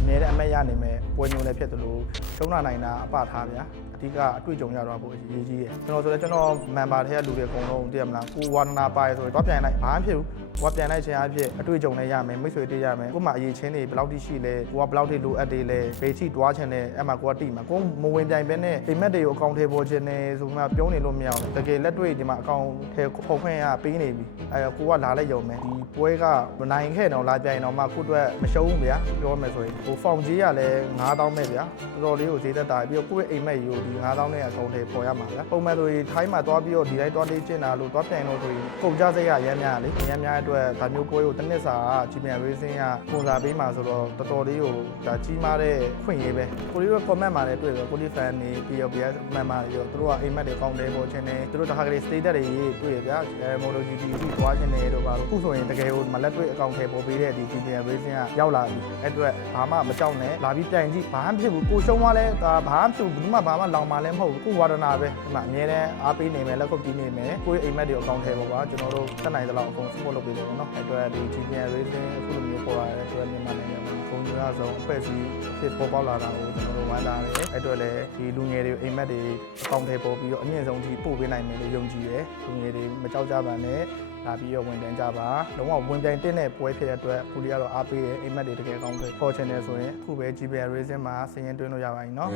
အမြဲတမ်းအမဲ့ရနေမယ်ပွဲမျိုးလည်းဖြစ်သလိုရှုံးလာနိုင်တာအပထားဗျာအဓိကအတွေ့အကြုံရတော့ဖို့အရေးကြီးတယ်ကျွန်တော်ဆိုလည်းကျွန်တော်မန်ပါထဲကလူတွေအကုန်လုံးသိရမလားကိုဝါဒနာပါရဆိုတော့ပြန်လိုက်ဘာမှဖြစ်ဘူးကိုကပြန်လိုက်ခြင်းအဖြစ်အတွေ့အကြုံနဲ့ရမယ်မိတ်ဆွေတွေ့ရမယ်ကို့မှာအရေးချင်းတွေဘယ်လောက်ထိရှိလဲကိုကဘယ်လောက်ထိလိုအပ်တယ်လဲဘေးချိတွားခြင်းနဲ့အဲ့မှာကိုကတိမှာကိုမဝင်ပြိုင်ပဲနဲ့အိမ်မက်တွေကိုအကောင့်ထဲပေါ်ခြင်းနဲ့ဆိုမှပြောနေလို့မရအောင်တကယ်လက်တွေ့ဒီမှာအကောင့်ထဲပေါ်ခွင့်ရပေးနေပြီအဲ့ကိုကလာလိုက်ရုံပဲဒီပွဲကနိုင်ခဲ့တော့လာပြိုင်တော့မှကိုအတွက်မရှုံးဘူးဗျာပြောမယ်ဆိုရင်ဟိုဖောင်ကြီးကလည်း9000ပဲဗျာတော်တော်လေးကိုဈေးသက်တာပြီးတော့ကိုယ့်ရဲ့အိမ်မက်ကြီးကိုဒီ9000နဲ့အကောင့်ထဲပေါ်ရမှာဗျာပုံမှန်ဆိုရင်ထိုင်းမှာသွားပြီးတော့ဒီတိုင်းသွားလေးကျင့်တာလို့သွားပြိုင်လို့ဆိုရင်ကုန်ကြစိတ်ရရမ်းများလေရမ်းများအတွက်ဒါမျိုးပွဲကိုတစ်နှစ်စာGPN Racing ကပုံစာပေးမှာဆိုတော့တော်တော်လေးကိုဒါကြီးမားတဲ့ခွင့်ရေးပဲကိုလေးတို့ comment မှာလည်းတွေ့တယ်ကိုလေး fan တွေပြီးတော့ BS မှန်မှာရောသူတို့ကအိမ်မက်တွေကောင်းတယ်ပေါ်ချင်းနေသူတို့တခါကလေး status တွေတွေ့ရဗျာMotoGP ထိသွားချင်းနေတို့ပါလို့အခုဆိုရင်တကယ်ကိုမလက်တွေ့အကောင့်ထဲပေါ်ပေးတဲ့ဒီ GPN Racing ကရောက်လာပြီအဲ့အတွက်ဘာမှမကြောက်နဲ့လာပြီးပြိုင်ကြည့်ဘာမှဖြစ်ဘူးကိုရှုံးသွားလဲဒါဘာမှဖြစ်ဘူးဘာမှလောင်မှလည်းမဟုတ်ဘူးကိုဝါဒနာပဲဒီမှာအမြဲတမ်းအားပေးနေမယ်လက်ခုပ်တီးနေမယ်ကိုအိမ်မက်တွေအကောင့်ထဲပေါ်ပါကျွန်တော်တို့တက်နိုင်သလောက်အကုန် support လုပ်ပေးတယ်နော်အဲ့အတွက်ဒီ GPN Racing အခုလိုမျိုးပေါ်လာတဲ့အတွက်မြန်မာနိုင်ငံမှာဂုဏ်ယူရဆုံးအဖွဲ့အစည်းဖြစ်ပေါ်ပေါက်လာတာကိုကျွန်တော်တို့ဝမ်းသာတယ်အဲ့အတွက်လည်းဒီလူငယ်တွေအိမ်မက်တွေအကောင့်ထဲပေါ်ပြီးတော့အမြင့်ဆုံးကြီးပို့ပေးနိုင်မယ်လို့ယုံကြည်တယ်လူငယ်တွေမကြောက်ကြပါနဲ့လာပြီးတော့ဝင်ပြိုင်ကြပါလုံးဝဝင်ပြိုင်တဲ့ပွဲဖြစ်တဲ့အတွက်အခုလေးကတော့အားပေးတယ်အိမ်မက်တွေတကယ်ကောင်းတယ်ပေါ်ချင်တယ်ဆိုရင်အခုပဲ GPN Racing မှာစရင်တွင်းလို့ရပါပြီနော်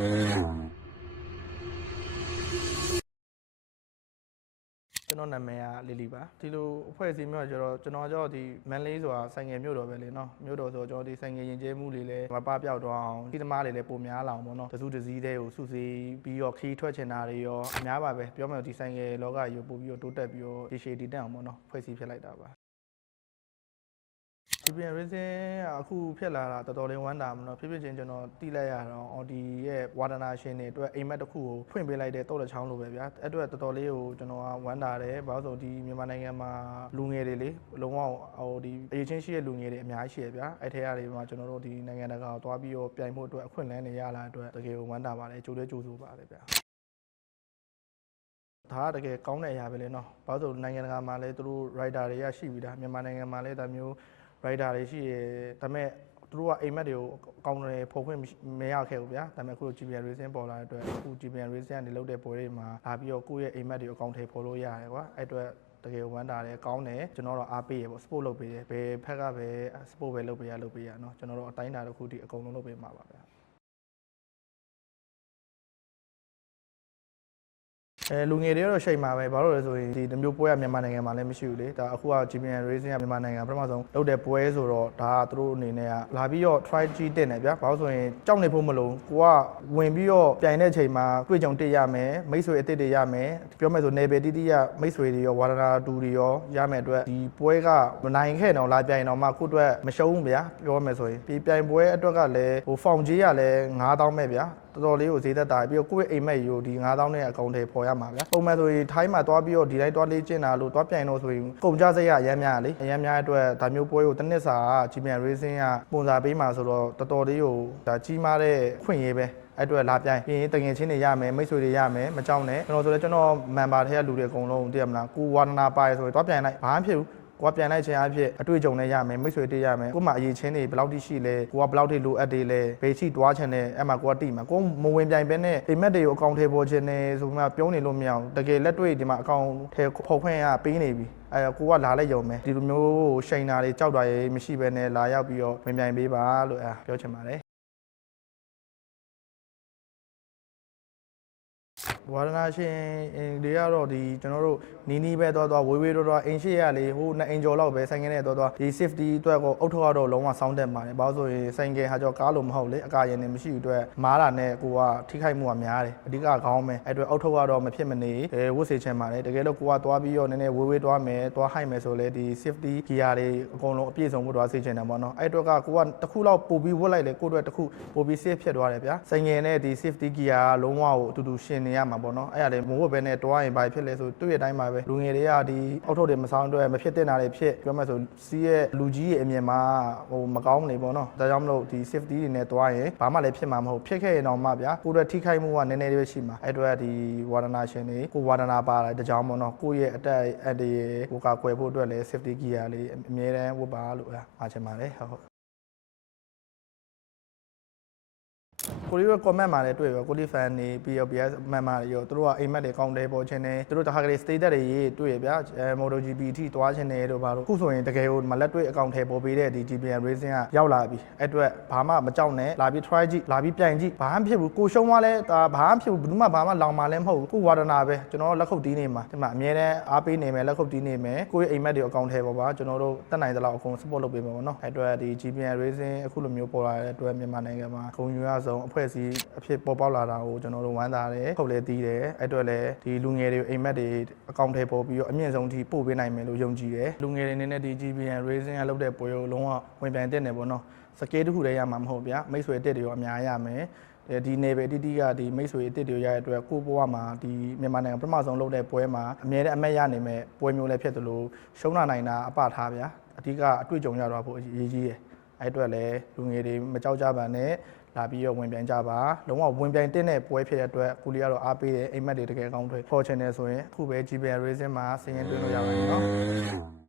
ကျွန်တော်နာမည်ကလီလီပါဒီလိုအဖွဲ့အစည်းမျိုးကျွန်တော်ဒီမန်လေးဆိုတာဆိုင်ငယ်မြို့တော်ပဲလေနော်မြို့တော်ဆိုကျွန်တော်ဒီဆိုင်ငယ်ရင်ကျဲမှုတွေလည်းမပပျောက်တော့အောင်ဒီသမားတွေလည်းပုံများလာအောင်ပေါ့နော်တစုတစည်းတဲ့ကိုစုစည်းပြီးတော့ခီးထွက်ချင်တာတွေရောအများပါပဲပြောမယ်ဒီဆိုင်ငယ်လောကကြီးကိုပို့ပြီးတော့တိုးတက်ပြီးတော့ရှည်တည်တက်အောင်ပေါ့နော်ဖွဲ့စည်းဖြစ်လိုက်တာပါGPN Racing အခုဖြစ်လာတာတော်တော်လေးဝမ်းသာမလို့ဖြစ်ချင်းကျွန်တော်တိလိုက်ရတော့ Audi ရဲ့ဝါဒနာရှင်တွေအတွက်အိမ်မက်တစ်ခုကိုဖွင့်ပေးလိုက်တဲ့တော့လက်ချောင်းလိုပဲဗျာအဲ့အတွက်တော်တော်လေးကိုကျွန်တော်ကဝမ်းသာတယ်ဘာလို့ဆိုဒီမြန်မာနိုင်ငံမှာလူငယ်တွေလေလုံးဝဟိုဒီအရေးချင်းရှိတဲ့လူငယ်တွေအများကြီးရှိရဗျာအဲ့ထဲကနေမှကျွန်တော်တို့ဒီနိုင်ငံတကာကိုတွားပြီးတော့ပြိုင်ဖို့အတွက်အခွင့်အလမ်းတွေရလာတဲ့အတွက်တကယ်ကိုဝမ်းသာပါတယ်ကြိုးဆိုပါတယ်ဗျာဒါကတကယ်ကောင်းတဲ့အရာပဲလေနော်ဘာလို့ဆိုနိုင်ငံတကာမှာလည်းသူတို့ rider တွေကရှိပြီးသားမြန်မာနိုင်ငံမှာလည်းဒါမျိုးrider တွေရှိရဲဒါပေမဲ့သူတို့ကအိမ်မက်တွေကိုကောင်းတယ်ဖော်ခွင့်မရခဲ့ဘူးဗျာဒါပေမဲ့အခု GPN Racing ပေါ်လာတဲ့အတွက်အခု GPN Racing ကနေလုပ်တဲ့ပွဲတွေမှာလာပြီးတော့ကိုယ့်ရဲ့အိမ်မက်တွေကိုအကောင့်ထဲဖော်လို့ရတယ်ကွာအဲ့အတွက်တကယ်ဝမ်းသာတယ်ကောင်းတယ်ကျွန်တော်တို့အားပေးရပေါ့ support လုပ်ပေးတယ်ဘယ်ဖက်ကပဲ support ပဲလုပ်ပေးရနော်ကျွန်တော်တို့အတိုင်းတာတစ်ခုတည်းအကုန်လုံးလုပ်ပေးမှာပါဗျာလူငယ်တွေတော့ရှိတ်မှာပဲဘာလို့လဲဆိုရင်ဒီမျိုးပွဲကမြန်မာနိုင်ငံမှာလည်းမရှိဘူးလေဒါအခုက GPN Racing ကမြန်မာနိုင်ငံပထမဆုံးလုပ်တဲ့ပွဲဆိုတော့ဒါကသူတို့အနေနဲ့ကလာပြီးတော့ try ကြည့်တင်တယ်ဗျာဘာလို့ဆိုရင်ကြောက်နေဖို့မလုံးကိုကဝင်ပြီးတော့ပြိုင်တဲ့ချိန်မှာတွေ့ကြုံတက်ရမယ်မိတ်ဆွေအစ်စ်တွေရမယ်ပြောမယ်ဆိုနယ်ပယ်တိတိရမိတ်ဆွေတွေရောဝါဒနာတူတွေရောရမယ်အတွက်ဒီပွဲကနိုင်ခဲ့တော့လာပြိုင်တော့မှကိုအတွက်မရှုံးဘူးဗျာပြောမယ်ဆိုရင်ဒီပြိုင်ပွဲအတွက်ကလည်းဟိုဖောင်ကြီးကလည်း9000ပဲဗျာတော်တော်လေးကိုဈေးသက်တာပြီးတော့ကိုယ့်ရဲ့အိမ်မက်ကြီးကိုဒီ9000နဲ့အကောင့်ထဲပေါ်ရမှာဗျာပုံမှန်ဆိုရင်ထိုင်းမှာသွားပြီးတော့ဒီတိုင်းသွားလေးကျင့်တာလို့သွားပြိုင်လို့ဆိုရင်ကုန်ကြစိတ်ရရမ်းများလေရမ်းများအတွက်ဒါမျိုးပွဲကိုတစ်နှစ်စာGPN Racing ကပုံစာပေးမှာဆိုတော့တော်တော်လေးကိုဒါကြီးမားတဲ့ခွင့်ရေးပဲအဲ့အတွက်လာပြိုင်ပြီးရင်တငယ်ချင်းတွေရမယ်မိတ်ဆွေတွေရမယ်မကြောက်နဲ့ကျွန်တော်ဆိုလည်းကျွန်တော်မန်ပါထဲကလူတွေအကုန်လုံးသိရမလားကိုဝါဒနာပါရဆိုရင်သွားပြိုင်လိုက်ဘာမှဖြစ်ဘူးကိုကပြန်လိုက်ခြင်းအဖြစ်အတွေ့အကြုံနဲ့ရမယ်မိတ်ဆွေတွေ့ရမယ်ကို့မှာအရေးချင်းတွေဘယ်လောက်ထိရှိလဲကိုကဘယ်လောက်ထိလိုအပ်တယ်လဲဘေးချိတွားခြင်းနဲ့အဲ့မှာကိုကတိမှာကိုမဝင်ပြိုင်ပဲနဲ့အိမ်မက်တွေကိုအကောင့်ထဲပေါ်ခြင်းနဲ့ဆိုမှပြောနေလို့မရအောင်တကယ်လက်တွေ့ဒီမှာအကောင့်ထဲဖော်ခွင့်ရပေးနေပြီအဲ့ကိုကလာလိုက်ရုံပဲဒီလိုမျိုးရှိန်တာတွေကြောက်တာတွေမရှိဘဲနဲ့လာရောက်ပြီးတော့ဝင်ပြိုင်ပေးပါလို့ပြောချင်ပါတယ်ဝါဒနာရှင်တွေကတော့ဒီကျွန်တော်တို့နီးပဲတော့ဝေးတော့အင်ရှိရလေဟို2အင်ကျော်လောက်ပဲဆိုင်ကယ်နဲ့တော့ဒီ safety အတွက်ကိုအုတ်ထုတ်ကတော့လုံးဝစောင်းတက်ပါတယ်ဘာလို့ဆိုရင်ဆိုင်ကယ်ဟာကြောကားလို့မဟုတ်လေအကာရင်နေမရှိဘူးအတွက်မားတာနဲ့ကိုကထိခိုက်မှုကများတယ်အဓိကခေါင်းပဲအဲ့အတွက်အုတ်ထုတ်ကတော့မဖြစ်မနေဝတ်စေချင်ပါတယ်တကယ်လို့ကိုကသွားပြီးတော့နည်းနည်းဝေးသွားမယ်သွားဟိုက်မယ်ဆိုလေဒီ safety gear တွေအကုန်လုံးအပြည့်စုံဖို့သွားစေချင်တယ်ပေါ့နော်အဲ့အတွက်ကကိုကတစ်ခုလောက်ပို့ပြီးဝတ်လိုက်လေကိုအတွက်တစ်ခုပို့ပြီး safe ဖြစ်သွားတယ်ဗျာဆိုင်ကယ်နဲ့ဒီ safety gear ကလုံးဝကိုအတူတူရှင်နေရမှာပေါ့နော်အဲ့ဒါလေမိုးဝတ်ပဲနဲ့တွားရင်ဘာဖြစ်လဲဆိုတွေ့ရတိုင်းမှာပဲလူငယ်တွေကဒီအောက်ထုတ်တွေမဆောင်အတွက်မဖြစ်တဲ့နာတွေဖြစ်ပြောမှဆိုစီးရဲ့လူကြီးရဲ့အမြင်မှာဟိုမကောင်းနေပေါ့နော်ဒါကြောင့်မလို့ဒီ safety တွေနဲ့တွားရင်ဘာမှလည်းဖြစ်မှာမဟုတ်ဖြစ်ခဲ့ရင်တော့မှဗျာကိုယ့်အတွက်ထိခိုက်မှုကနည်းနည်းလေးပဲရှိမှာအဲ့အတွက်ဒီဝါဒနာရှင်တွေကိုဝါဒနာပါလာတဲ့ကြောင့်ပေါ့နော်ကိုယ့်ရဲ့အတက်အတည်းကိုကကွယ်ဖို့အတွက်လည်း safety gear လေးအမြဲတမ်းဝတ်ပါလို့အားချင်ပါတယ်ဟုတ် ကိုလေးတို့ comment မှာလည်းတွေ့ပဲကိုလေး fan တွေ PLPS မှန်ပါတယ်ရောသူတို့ကအိမ်မက်တွေကောင်းတယ်ပေါ်ချင်းတယ်သူတို့တခါကလေး status တွေရေးတွေ့ရဗျာMotoGP အထိတွားချင်းတယ်တို့ဘာလို့ခုဆိုရင်တကယ်ကိုမလက်တွေ့အကောင့်ထဲပေါ်ပေးတဲ့ဒီ GPN Racing ကရောက်လာပြီအဲ့အတွက်ဘာမှမကြောက်နဲ့လာပြီး try ကြည့်လာပြီးပြိုင်ကြည့်ဘာမှဖြစ်ဘူးကိုရှုံးသွားလဲဒါဘာမှဖြစ်ဘူးဘယ်သူမှဘာမှလောင်မှလည်းမဟုတ်ဘူးကိုဝါဒနာပဲကျွန်တော်လက်ခုပ်တီးနေမှာဒီမှာအမြဲတမ်းအားပေးနေမယ်လက်ခုပ်တီးနေမယ်ကိုယ့်ရဲ့အိမ်မက်တွေအကောင့်ထဲပေါ်ပါကျွန်တော်တို့တက်နိုင်သလောက်အကုန် support လုပ်ပေးမှာပေါ့နော်အဲ့အတွက်ဒီ GPN Racing အခုလိုမျိုးပေါ်လာတဲ့အတွက်မြန်မာနိုင်ငံမှာဂုဏ်ယူရဆုံးအဖွဲ့အစည်းအဖြစ်ပေါ်ပေါက်လာတာကိုကျွန်တော်တို့ဝမ်းသာတယ်ထုတ်လဲတီးတယ်အဲ့အတွက်လည်းဒီလူငယ်တွေအိမ်မက်တွေအကောင့်ထဲပေါ်ပြီးတော့အမြင့်ဆုံးထိပို့ပေးနိုင်မယ်လို့ယုံကြည်တယ်လူငယ်တွေအနေနဲ့ဒီ GPN Racing ကလုပ်တဲ့ပွဲကိုလုံးဝဝင်ပြိုင်တဲ့နေပေါ့နော်စကေးတစ်ခုတည်းရမှာမဟုတ်ဗျာမိတ်ဆွေအစ်စ်တွေရောအများရမယ်ဒီနေပဲတီတီကဒီမိတ်ဆွေအစ်စ်တွေရတဲ့အတွက်ကိုဘဝမှာဒီမြန်မာနိုင်ငံပထမဆုံးလုပ်တဲ့ပွဲမှာအမြဲတမ်းအမက်ရနိုင်မဲ့ပွဲမျိုးလည်းဖြစ်တယ်လို့ရှုံးလာနိုင်တာအပထားဗျာအဓိကအတွေ့အကြုံရတော့ဖို့အရေးကြီးတယ်အဲ့အတွက်လည်းလူငယ်တွေမကြောက်ကြပါနဲ့လာပြီးတော့ဝင်ပြိုင်ကြပါလုံးဝဝင်ပြိုင်တဲ့ပွဲဖြစ်တဲ့အတွက်ကိုလီကတော့အားပေးတယ်အိမ်မက်တွေတကယ်ကောင်းတွေခေါ်ချင်တယ်ဆိုရင်အခုပဲ GPN Racing မှာဆင်းရင်တွေ့လို့ရပါတယ်နော်